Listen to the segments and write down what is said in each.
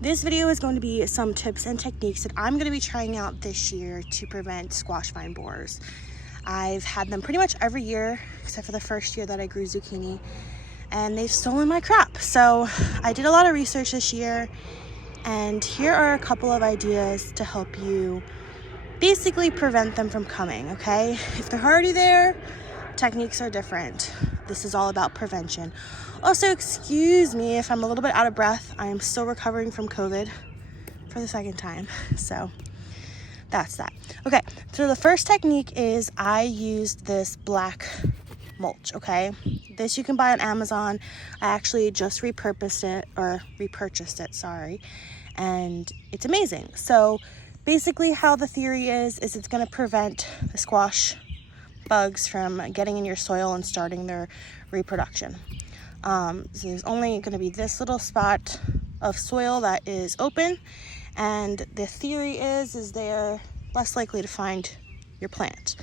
This video is going to be some tips and techniques that I'm going to be trying out this year to prevent squash vine borers. I've had them pretty much every year except for the first year that I grew zucchini, and they've stolen my crop. So I did a lot of research this year, and here are a couple of ideas to help you basically prevent them from coming, okay? If they're already there, techniques are different. This is all about prevention. Also, excuse me if I'm a little bit out of breath. I am still recovering from COVID for the second time. So that's that. Okay, so the first technique is I used this black mulch, okay? This you can buy on Amazon. I actually just repurchased it, sorry. And it's amazing. So basically how the theory is it's gonna prevent the squash bugs from getting in your soil and starting their reproduction. So there's only going to be this little spot of soil that is open, and the theory is they're less likely to find your plant.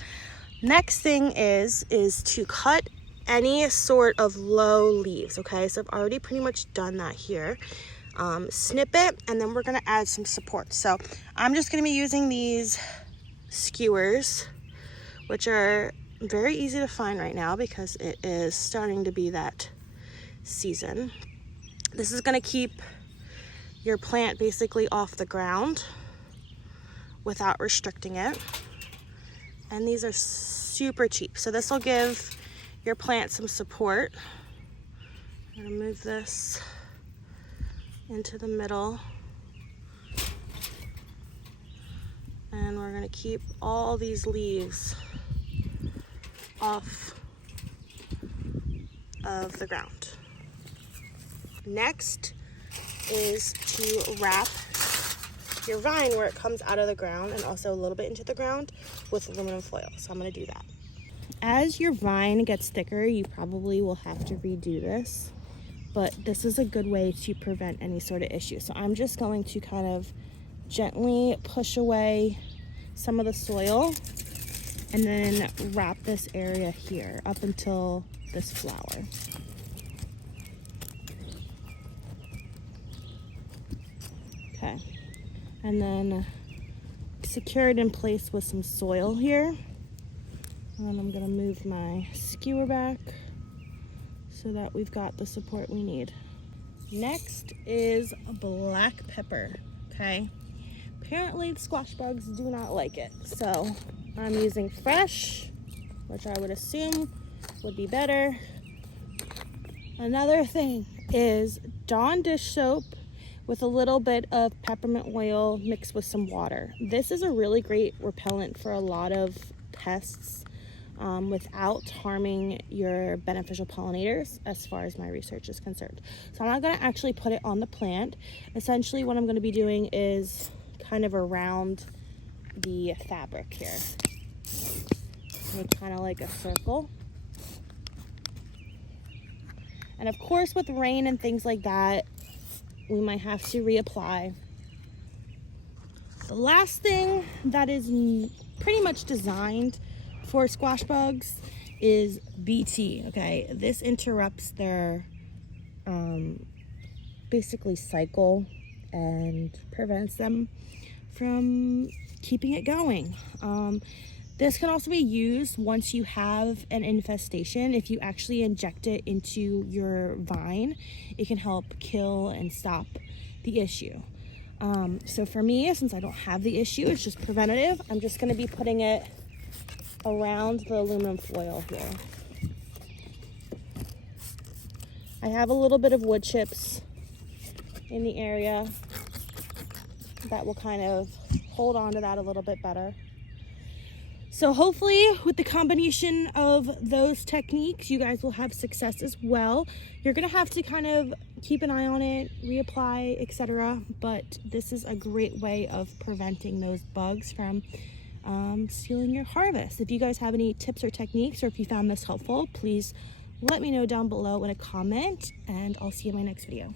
Next thing is to cut any sort of low leaves, okay? So I've already pretty much done that here. Snip it, and then we're going to add some support. So I'm just going to be using these skewers, which are very easy to find right now because it is starting to be that season. This is going to keep your plant basically off the ground without restricting it. And these are super cheap. So this will give your plant some support. I'm going to move this into the middle. And we're going to keep all these leaves off of the ground. Next is to wrap your vine where it comes out of the ground and also a little bit into the ground with aluminum foil. So I'm going to do that. As your vine gets thicker, you probably will have to redo this, but this is a good way to prevent any sort of issue. So I'm just going to kind of gently push away some of the soil and then wrap this area here up until this flower. Okay, and then secure it in place with some soil here. And I'm gonna move my skewer back so that we've got the support we need. Next is black pepper, okay? Apparently the squash bugs do not like it, so I'm using fresh, which I would assume would be better. Another thing is Dawn dish soap with a little bit of peppermint oil mixed with some water. This is a really great repellent for a lot of pests without harming your beneficial pollinators, as far as my research is concerned. So I'm not gonna actually put it on the plant. Essentially what I'm gonna be doing is kind of around the fabric here. Make kind of like a circle. And of course with rain and things like that, we might have to reapply. The last thing that is pretty much designed for squash bugs is BT, okay? This interrupts their basically cycle and prevents them from keeping it going. This can also be used once you have an infestation. If you actually inject it into your vine, it can help kill and stop the issue. So for me, since I don't have the issue, it's just preventative, I'm just gonna be putting it around the aluminum foil here. I have a little bit of wood chips in the area that will kind of hold on to that a little bit better. So hopefully with the combination of those techniques, you guys will have success as well. You're gonna have to kind of keep an eye on it, reapply, etc. But this is a great way of preventing those bugs from stealing your harvest. If you guys have any tips or techniques, or if you found this helpful, please let me know down below in a comment, and I'll see you in my next video.